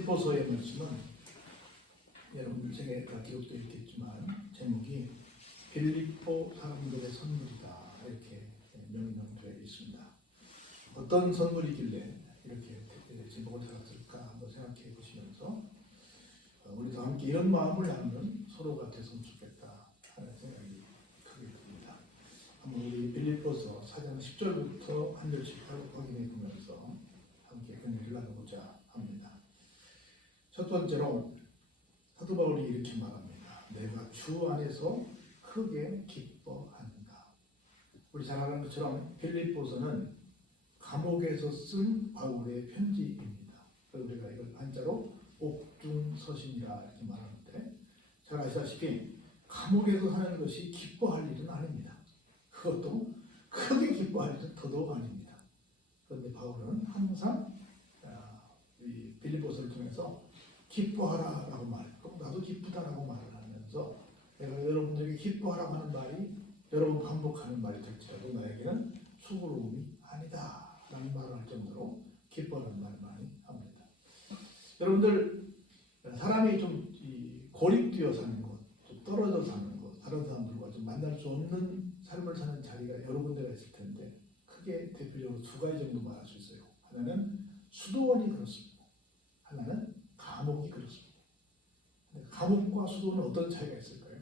빌립보서의 말씀은 여러분들 책에 다 기록되어 있겠지만 제목이 빌립보 사람들의 선물이다 이렇게 명명되어 있습니다. 어떤 선물이길래 이렇게 제목을 달았을까 한번 생각해 보시면서 우리도 함께 이런 마음을 나누는 서로가 됐으면 좋겠다 하는 생각이 크게 듭니다. 한번 우리 빌립보서 4장 10절부터 한 절씩 확인해 보면서 함께 은혜를 나누고자 합니다. 첫 번째로 사도 바울이 이렇게 말합니다. 내가 주 안에서 크게 기뻐한다. 우리 잘 아는 것처럼 빌립보서는 감옥에서 쓴 바울의 편지입니다. 그래서 우리가 이걸 한자로 옥중서신이라 이렇게 말하는데 잘 아시다시피 감옥에서 사는 것이 기뻐할 일은 아닙니다. 그것도 크게 기뻐할 일은 더더욱 아닙니다. 그런데 바울은 항상 이 빌립보서를 통해서 기뻐하라라고 말했고 나도 기쁘다라고 말을 하면서 내가 여러분들에게 기뻐하라고 하는 말이 여러분 반복하는 말이 될지라도 나에게는 수고로움이 아니다 라는 말을 할 정도로 기뻐하는 말을 많이 합니다. 여러분들 사람이 좀 고립되어 사는 것, 좀 떨어져 사는 것, 다른 사람들과 좀 만날 수 없는 삶을 사는 자리가 여러 군데가 있을 텐데 크게 대표적으로 두 가지 정도 말할 수 있어요. 하나는 수도원이 그렇습니다. 하나는 감옥이 그렇습니다. 감옥과 수도원은 어떤 차이가 있을까요?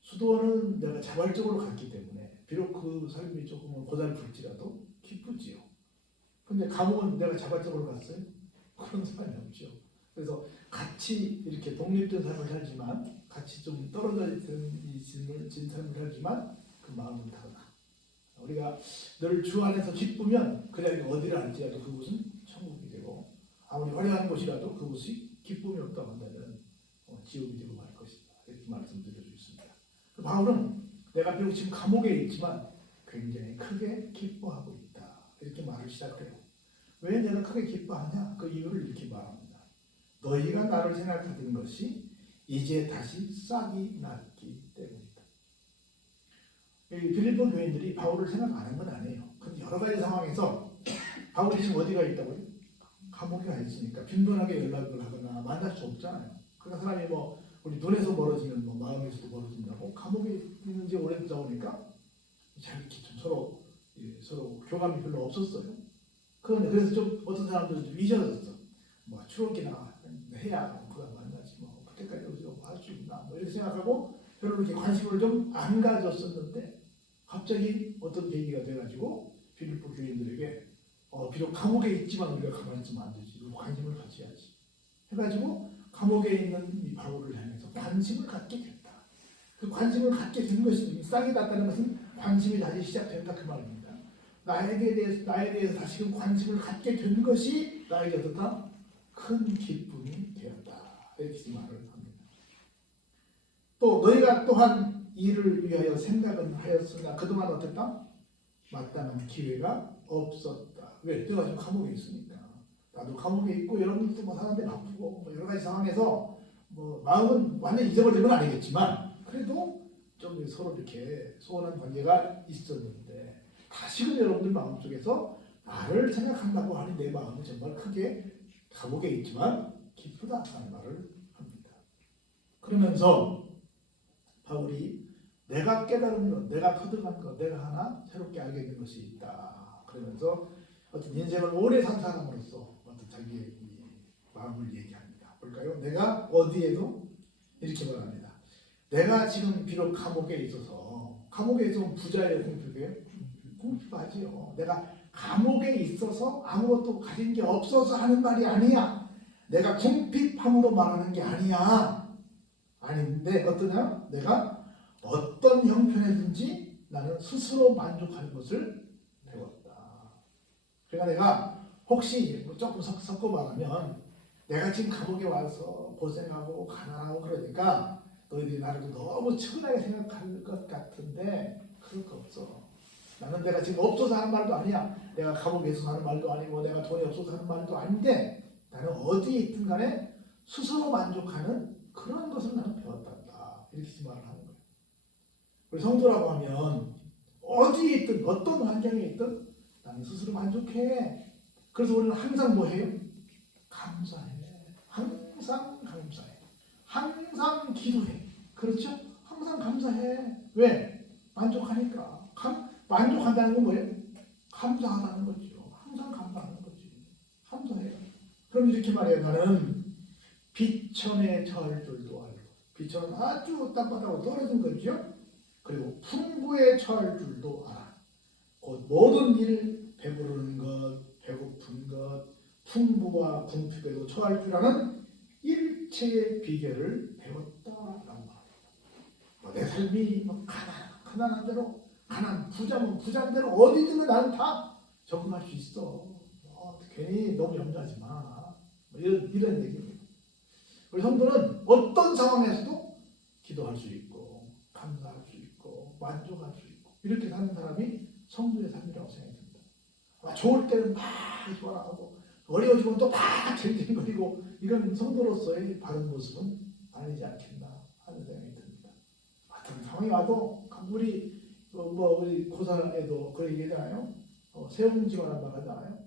수도원은 내가 자발적으로 갔기 때문에 비록 그 삶이 조금은 고달플지라도 기쁘지요. 근데 감옥은 내가 자발적으로 갔어요? 그런 사람이 없죠. 그래서 같이 이렇게 독립된 삶을 살지만 같이 좀 떨어져 있는 삶을 살지만 그 마음은 다르다. 우리가 늘 주 안에서 기쁘면 그 자리가 어디를 할지라도 그곳은 천국이 되고 아무리 화려한 곳이라도 그곳이 기쁨이 없다고 한다면 지옥이 되고 말 것이다. 이렇게 말씀드릴 수 있습니다. 바울은 내가 비록 지금 감옥에 있지만 굉장히 크게 기뻐하고 있다. 이렇게 말을 시작해요. 왜 내가 크게 기뻐하냐? 그 이유를 이렇게 말합니다. 너희가 나를 생각하던 것이 이제 다시 싹이 났기 때문이다. 빌립보 교인들이 바울을 생각 안 한 건 아니에요. 근데 여러 가지 상황에서 바울이 지금 어디가 있다고요? 감옥에 가 있으니까 빈번하게 연락을 하거나 만날 수 없잖아요. 그러니까 사람이 우리 눈에서 멀어지면 마음에서도 멀어진다고 감옥에 있는 지 오래되다 보니까 잘 이렇게 좀 서로 교감이 별로 없었어요. 그런데 그래서 좀 어떤 사람들은 좀 잊어졌어. 추억이나 해야 그가 만나지 그때까지 할 수 있나 이렇게 생각하고 별로 이렇게 관심을 좀 안 가졌었는데 갑자기 어떤 계기가 돼가지고 빌립보 교인들에게 비록 감옥에 있지만 우리가 가만히 있으면 안 되지. 관심을 가져야지. 해가지고 감옥에 있는 이 바울을 향해서 관심을 갖게 됐다. 그 관심을 갖게 된 것이 싹이 났다는 것은 관심이 다시 시작된다 그 말입니다. 나에 대해서 다시금 관심을 갖게 된 것이 나에게 어떻다? 큰 기쁨이 되었다. 이렇게 말을 합니다. 또 너희가 또한 이를 위하여 생각은 하였으나 그동안 어땠다? 마땅한 기회가 없었다. 왜? 내가 지금 감옥에 있으니까. 나도 감옥에 있고 여러분들도 사는데 바쁘고 여러 가지 상황에서 마음은 완전히 잊어버린 건 아니겠지만 그래도 좀 서로 이렇게 소원한 관계가 있었는데 다시금 여러분들 마음속에서 나를 생각한다고 하는 내 마음은 정말 크게 감옥에 있지만 기쁘다 하는 말을 합니다. 그러면서 바울이 내가 깨달은 것, 내가 터득한 것, 내가 하나 새롭게 알게 된 것이 있다. 그러면서 어떤 인생을 오래 산 사람으로서 어떤 자기의 마음을 얘기합니다. 볼까요? 내가 어디에도 이렇게 말합니다. 내가 지금 비록 감옥에 있어서 부자예요, 궁핍이에요? 궁핍하지요. 내가 감옥에 있어서 아무것도 가진 게 없어서 하는 말이 아니야. 내가 궁핍함으로 말하는 게 아니야. 아닌데 어떠냐? 내가 어떤 형편이든지 나는 스스로 만족하는 것을 배웠다. 그러니까 내가 혹시 조금 섞어 말하면 내가 지금 감옥에 와서 고생하고 가난하고 그러니까 너희들이 나를 너무 측은하게 생각할 것 같은데 그럴 거 없어. 나는 내가 지금 없어서 하는 말도 아니야. 내가 감옥에 있어서 하는 말도 아니고 내가 돈이 없어서 하는 말도 아닌데 나는 어디에 있든 간에 스스로 만족하는 그런 것을 나는 배웠단다. 이렇게 말을 하는 거예요. 우리 성도라고 하면 어디에 있든 어떤 환경에 있든 나는 스스로 만족해. 그래서 우리는 항상 뭐 해요? 감사해. 항상 감사해. 항상 기도해. 그렇죠? 항상 감사해. 왜? 만족하니까. 만족한다는 건 뭐예요? 감사하다는 거죠. 항상 감사하는 거지. 감사해요. 그럼 이렇게 말해요. 나는 비천에 처할 줄도 알고. 비천은 아주 땅바닥으로 떨어진 거죠. 그리고 풍부에 처할 줄도 알아. 곧 모든 일, 배부르는 것, 배고픈 것, 풍부와 궁핍에도 처할 줄 아는 일체의 비결을 배웠다라고 말합니다. 내 삶이 가난한 대로, 부자면 부자인 대로 어디든지 나는 다 적응할 수 있어. 괜히 너무 염려하지 마. 이런 얘기입니다. 우리 성도는 어떤 상황에서도 기도할 수 있고, 감사할 수 있고, 만족할 수 있고, 이렇게 사는 사람이 성도의 삶이라고 생각이 듭니다. 좋을 때는 막 좋아하고, 어려워지면 또 막 쟁쟁거리고, 이런 성도로서의 바른 모습은 아니지 않겠나 하는 생각이 듭니다. 어떤 상황이 와도, 우리 고사에도 그런 얘기잖아요. 세움지마란 말 하잖아요.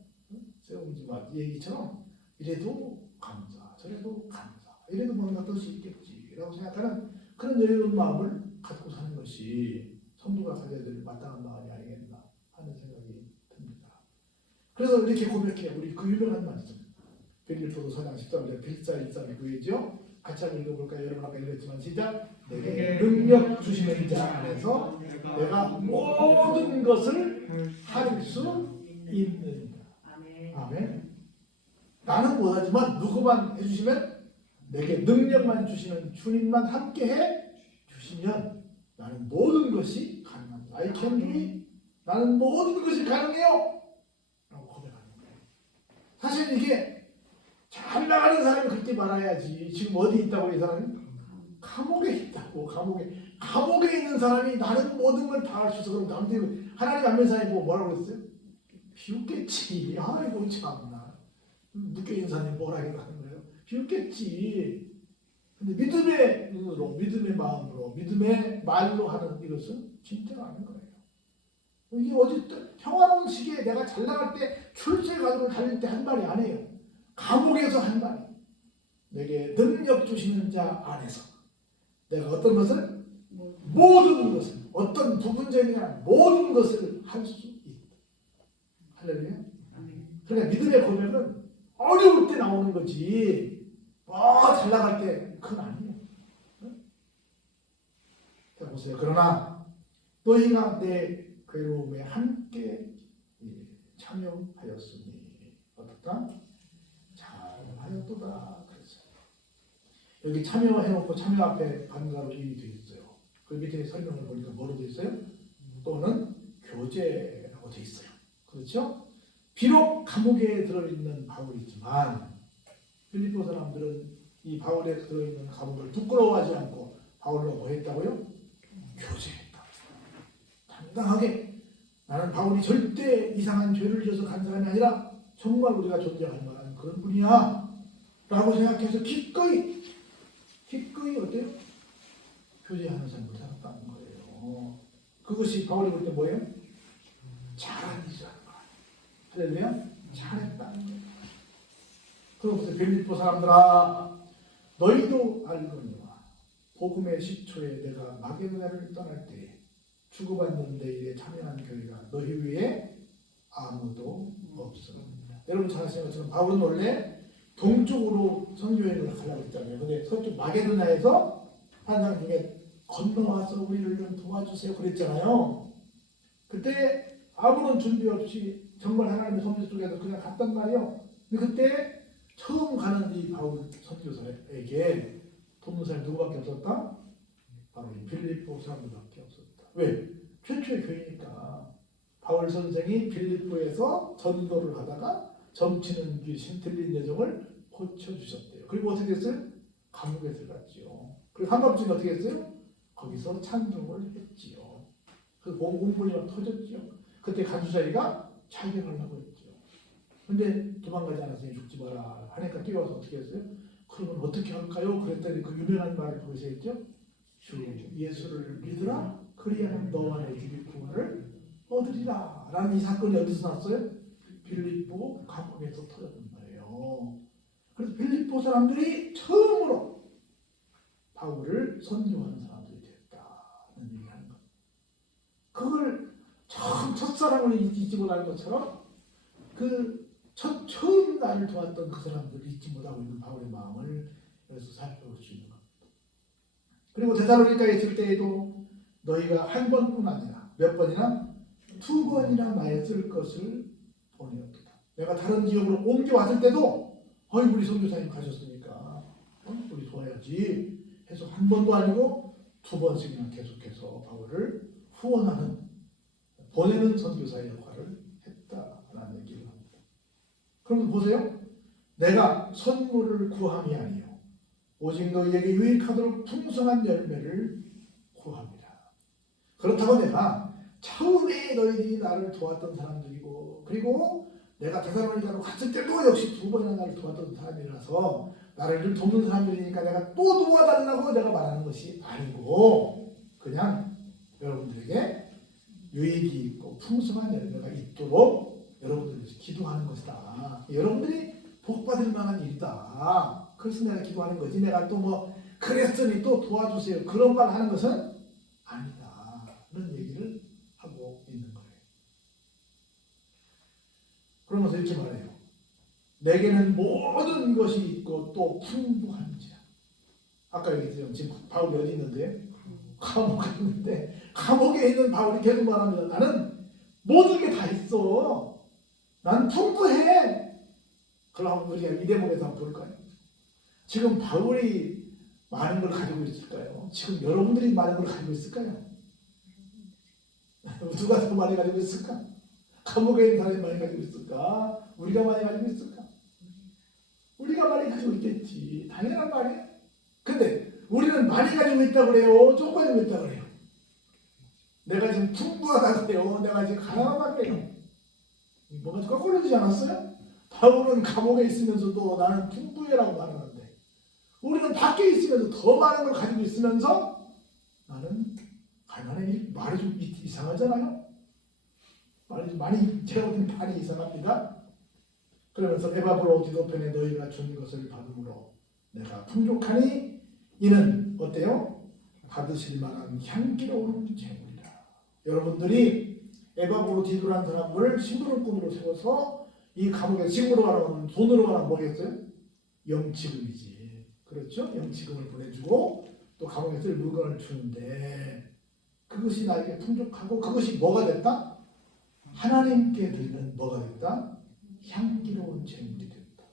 세움지마 얘기처럼 이래도 감사, 저래도 감사, 이래도 뭔가 뜻이 있겠지라고 생각하는 그런 여유로운 마음을 갖고 사는 것이 성도가 가져야 될 마땅한 마음이 아니겠나 하는 생각이 듭니다. 그래서 이렇게 고백해요. 우리 그 유명한 말이죠. 빌립보서 4장 13절 빌사 139이죠. 같이 한번 읽어볼까요? 여러분 아까 읽었지만 시작. 내게 능력 주시는 자 안에서 내가 모든 것을 할 수 있느니라. 아멘. 나는 못하지만 누구만 해주시면, 내게 능력만 주시는 주님만 함께해 주시면 나는 모든 것이 가능합니다. I can do it. 나는 모든 것이 가능해요 라고 고백하는 거예요. 사실 이게 잘 나가는 사람이 그렇게 말해야지. 지금 어디 있다고 이 사람이? 감옥에 있다고. 감옥에 있는 사람이 나는 모든 걸 다 할 수 있어. 그럼 남들이 하나님 안 믿는 사람이 뭐라고 그랬어요? 비웃겠지. 아이고 참나. 묶여있는 사람이 뭐라고 하는 거예요? 비웃겠지. 근데 믿음의 눈으로, 믿음의 마음으로, 믿음의 말로 하는 이것은 진짜가 아닌 거예요. 이게 어디 평화로운 시기에 내가 잘 나갈 때, 출세 가족을 달릴 때 한 말이 아니에요. 감옥에서 한 말이. 내게 능력 주시는 자 안에서 내가 어떤 것을, 모든 것을, 어떤 부분적이나 모든 것을 할 수 있다. 할렐루야. 그러니까 믿음의 고백은 어려울 때 나오는 거지, 잘 나갈 때 그건 아니에요. 자 보세요. 그러나 너희가 내 괴로움에 함께 참여하였으니 어떻다? 잘하였도다 그랬어요. 여기 참여해놓고 참여 앞에 반가로 이름이 되어 있어요. 그 밑에 설명을 보니까 뭐로 되어 있어요? 또는 교제라고 되어 있어요. 그렇죠? 비록 감옥에 들어있는 바울이지만 빌립보 사람들은 이 바울에 들어있는 감옥을 부끄러워하지 않고 바울로 뭐 했다고요? 교제했다. 당당하게 나는 바울이 절대 이상한 죄를 지어서 간 사람이 아니라 정말 우리가 존경할 만한 그런 분이야 라고 생각해서 기꺼이 어때요? 교제하는 삶을 살았다는 거예요. 그것이 바울이 볼 때 뭐예요? 잘한 일이라는 거예요. 할렐루야? 잘했다는 거예요. 그러면서 빌립보 사람들아, 너희도 알거니와 복음의 시초에 내가 마게도냐를 떠날 때에 주고받는 데 일에 참여한 교회가 너희 위에 아무도 없습니다. 여러분 잘 아시는 것처럼 바울은 원래 동쪽으로 선교여행을 가려고 했잖아요. 근데 서쪽 마게도냐에서 한 사람 중에 건너와서 우리를 좀 도와주세요 그랬잖아요. 그때 아무런 준비 없이 정말 하나님의 섭리 속에서 그냥 갔단 말이에요. 근데 그때 처음 가는 이 바울 선교사에게 돕는 사람이 누구밖에 없었다? 바로 이 빌립보 사람들밖에 없었다. 왜? 최초의 교회니까. 바울 선생이 빌립보에서 전도를 하다가 점치는 귀신 들린 여정을 고쳐주셨대요. 그리고 어떻게 됐어요? 감옥에 들어갔지요. 그리고 한밤중에 어떻게 했어요? 거기서 찬송을 했지요. 그 공분이 막 터졌지요. 그때 간수자리가 자결을 하고 있죠. 근데 도망가지 않았으니 죽지 마라 하니까 뛰어와서 어떻게 했어요? 그러면 어떻게 할까요? 그랬더니 그 유명한 말을 보시겠죠? 주 예수를 믿으라 그리하면 너와 내 집이 구원을 얻으리라 라는 이 사건이 어디서 났어요? 빌립보 감옥에서 터졌단 말이에요. 그래서 빌립보 빌립보 사람들이 처음으로 바울을 선교하는 사람들이 됐다는 얘기를 하는 거예요. 그걸 첫사랑을 잊지 못하는 것처럼 그 처음 나를 도왔던 그 사람들을 잊지 못하고 있는 바울의 마음을 여기서 살펴볼 수 있는 겁니다. 그리고 데살로니가에 있을 때에도 너희가 한 번뿐 아니라 몇 번이나 2번이나 나의 쓸 것을 보내었다. 내가 다른 지역으로 옮겨왔을 때도 우리 선교사님 가셨으니까 우리 도와야지 해서 한 번도 아니고 2번씩이나 계속해서 바울을 후원하는 보내는 선교사의 역할을 했다라는 얘기를 합니다. 그럼 보세요. 내가 선물을 구함이 아니요 오직 너희에게 유익하도록 풍성한 열매를 구합니다. 그렇다고 내가 처음에 너희들이 나를 도왔던 사람들이고 그리고 내가 데살로니가로 갔을 때도 역시 2번이나 나를 도왔던 사람이라서 나를 좀 돕는 사람들이니까 내가 또 도와달라고 내가 말하는 것이 아니고 그냥 여러분들에게 유익이 있고 풍성한 열매가 있도록 여러분들이 기도하는 것이다. 여러분들이 복받을 만한 일이다. 그래서 내가 기도하는 거지. 내가 또 뭐 그랬으니 또 도와주세요. 그런 말 하는 것은 아니다. 그런 얘기를 하고 있는 거예요. 그러면서 이렇게 말해요. 내게는 모든 것이 있고 또 풍부한지라. 아까 얘기했죠. 지금 바울이 어디 있는데? 감옥에 있는데 감옥에 있는 바울이 계속 말합니다. 나는 모든 게 다 있어. 난 풍부해. 그럼 우리가 이 대목에서 한번 볼까요? 지금 바울이 많은 걸 가지고 있을까요? 지금 여러분들이 많은 걸 가지고 있을까요? 누가 더 많이 가지고 있을까? 감옥에 있는 사람이 많이 가지고 있을까? 우리가 많이 가지고 있을까? 우리가 많이 가지고 있겠지. 당연한 말이에요. 근데 우리는 많이 가지고 있다고 그래요? 조금 가지고 있다고 그래요? 내가 지금 풍부하다고 그래요? 내가 지금 가난하다고 그래요? 뭐가 거꾸로 되지 않았어요? 바울은 감옥에 있으면서도 나는 풍부해라고 말하는데 우리는 밖에 있으면서 더 많은 걸 가지고 있으면서 나는 가난해. 말이 좀 이상하잖아요? 제가 볼 때는 말이 이상합니다. 그러면서 에바브로 디도펜에 너희가 준 것을 받음으로 내가 풍족하니 이는 어때요? 받으실 만한 향기로운 재물이다. 여러분들이 에바브로 디도라는 사람을 심부름꾼으로 세워서 이 감옥에 지금으로 가라면 돈으로 가라면 뭐겠어요? 영치금이지. 그렇죠? 영치금을 보내주고 또 감옥에 쓸 물건을 주는데 그것이 나에게 풍족하고 그것이 뭐가 됐다? 하나님께 드리는 뭐가 됐다? 향기로운 재물이 됐다.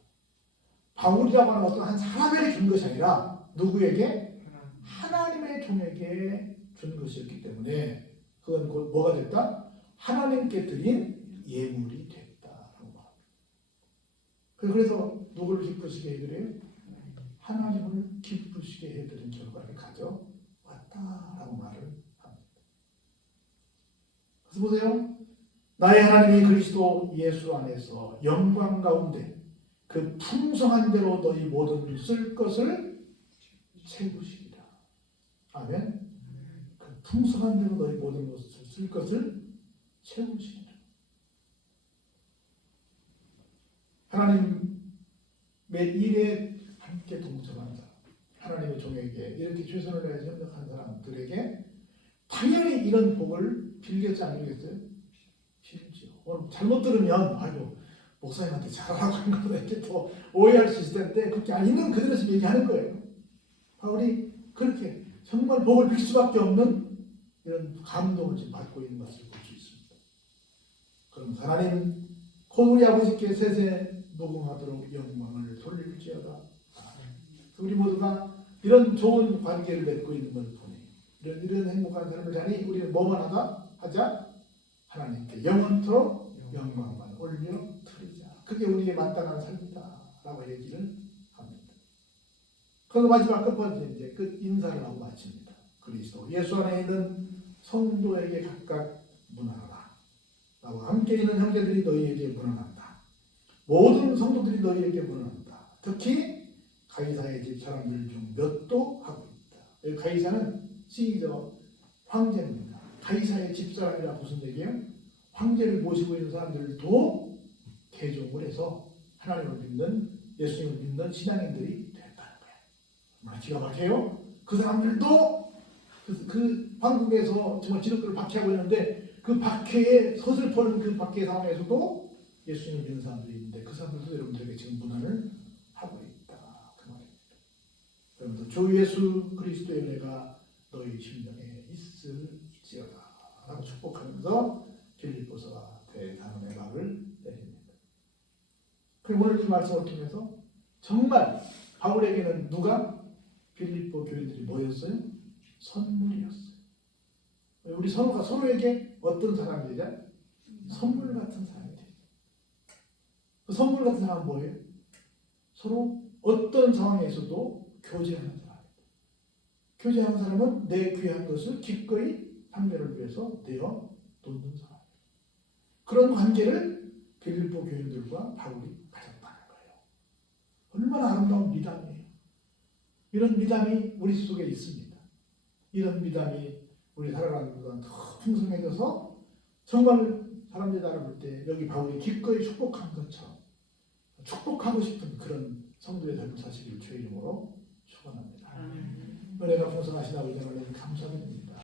바울이라고 하는 것은 한 사람에게 준 것이 아니라 누구에게? 하나님의 종에게 준 것이었기 때문에 그건 곧 뭐가 됐다? 하나님께 드린 예물이 됐다라고 합니다. 그래서 누구를 기쁘시게 해드려요? 하나님을 기쁘시게 해드린 결과를 가져왔다라고 말을 합니다. 그래서 보세요. 나의 하나님이 그리스도 예수 안에서 영광 가운데 그 풍성한 대로 너희 모든 쓸 것을 채우시리라. 아멘. 그 풍성한 대로 너희 모든 것을 쓸 것을 채우시리라. 하나님의 일에 함께 동참한 사람, 하나님의 종에게 이렇게 최선을 다해서 협력한 사람들에게 당연히 이런 복을 빌겠지 않겠어요? 빌죠. 오늘 잘못 들으면 아이고 목사님한테 잘하라고 하는 거다 이렇게 또 오해할 수 있을 텐데 그렇게 있는 그대로 지금 얘기하는 거예요. 바울이 그렇게 정말 복을 빌 수밖에 없는 이런 감동을 지금 받고 있는 것을 볼 수 있습니다. 그럼 하나님 곧 우리 아버지께 세세 무궁하도록 영광을 돌릴지어다. 우리 모두가 이런 좋은 관계를 맺고 있는 걸 보니 이런 행복한 삶을 자니 우리는 뭐만 하자? 하나님께 영원토록 영광만 올려 드리자. 그게 우리의 마땅한 삶이다 라고 얘기를 합니다. 그리고 마지막 끝번째 이제 끝 인사를 하고 마칩니다. 그리스도 예수 안에 있는 성도에게 각각 문안하라 라고 함께 있는 형제들이 너희에게 문안한다. 모든 성도들이 너희에게 문안한다. 특히 가이사의 집 사람들 중 몇도 하고 있다. 여기 가이사는 시저 황제입니다. 가이사의 집사람이라 무슨 얘기예요? 황제를 모시고 있는 사람들도 개종을 해서 하나님을 믿는 예수님을 믿는 신앙인들이 됐다는 거야. 정말 기가 막혀요. 그 사람들도 그 한국에서 정말 기독교를 박해하고 있는데 그 박해에 서슬퍼는 그 박해 상황에서도 예수님을 믿는 사람들이 있는데 그 사람들도 여러분들에게 지금 문안을 하고 있다. 그 말입니다. 그러면서 주 예수 그리스도의 은혜가 너희 심령에 있을지어다 라고 축복하면서 빌립보서가 대단한 말을 내립니다. 그리고 오늘 이 말씀을 통해서 정말 바울에게는 누가 빌립보 교인들이 뭐였어요? 선물이었어요. 우리 서로가 서로에게 어떤 사람이 되자? 선물 같은 사람이 되죠. 그 선물 같은 사람은 뭐예요? 서로 어떤 상황에서도 교제하는 사람입니다. 교제하는 사람은 내 귀한 것을 기꺼이 상대를 위해서 내어 놓는 사람. 그런 관계를 빌립보 교인들과 바울이 가졌다는 거예요. 얼마나 아름다운 미담이에요. 이런 미담이 우리 속에 있습니다. 이런 미담이 우리 살아가는 것보다 더 풍성해져서 정말 사람들이 알아볼 때 여기 바울이 기꺼이 축복한 것처럼 축복하고 싶은 그런 성도의 삶을 사시기를 주의 이름으로 축원합니다. 은혜가 풍성하신 아버지 하나님 감사드립니다.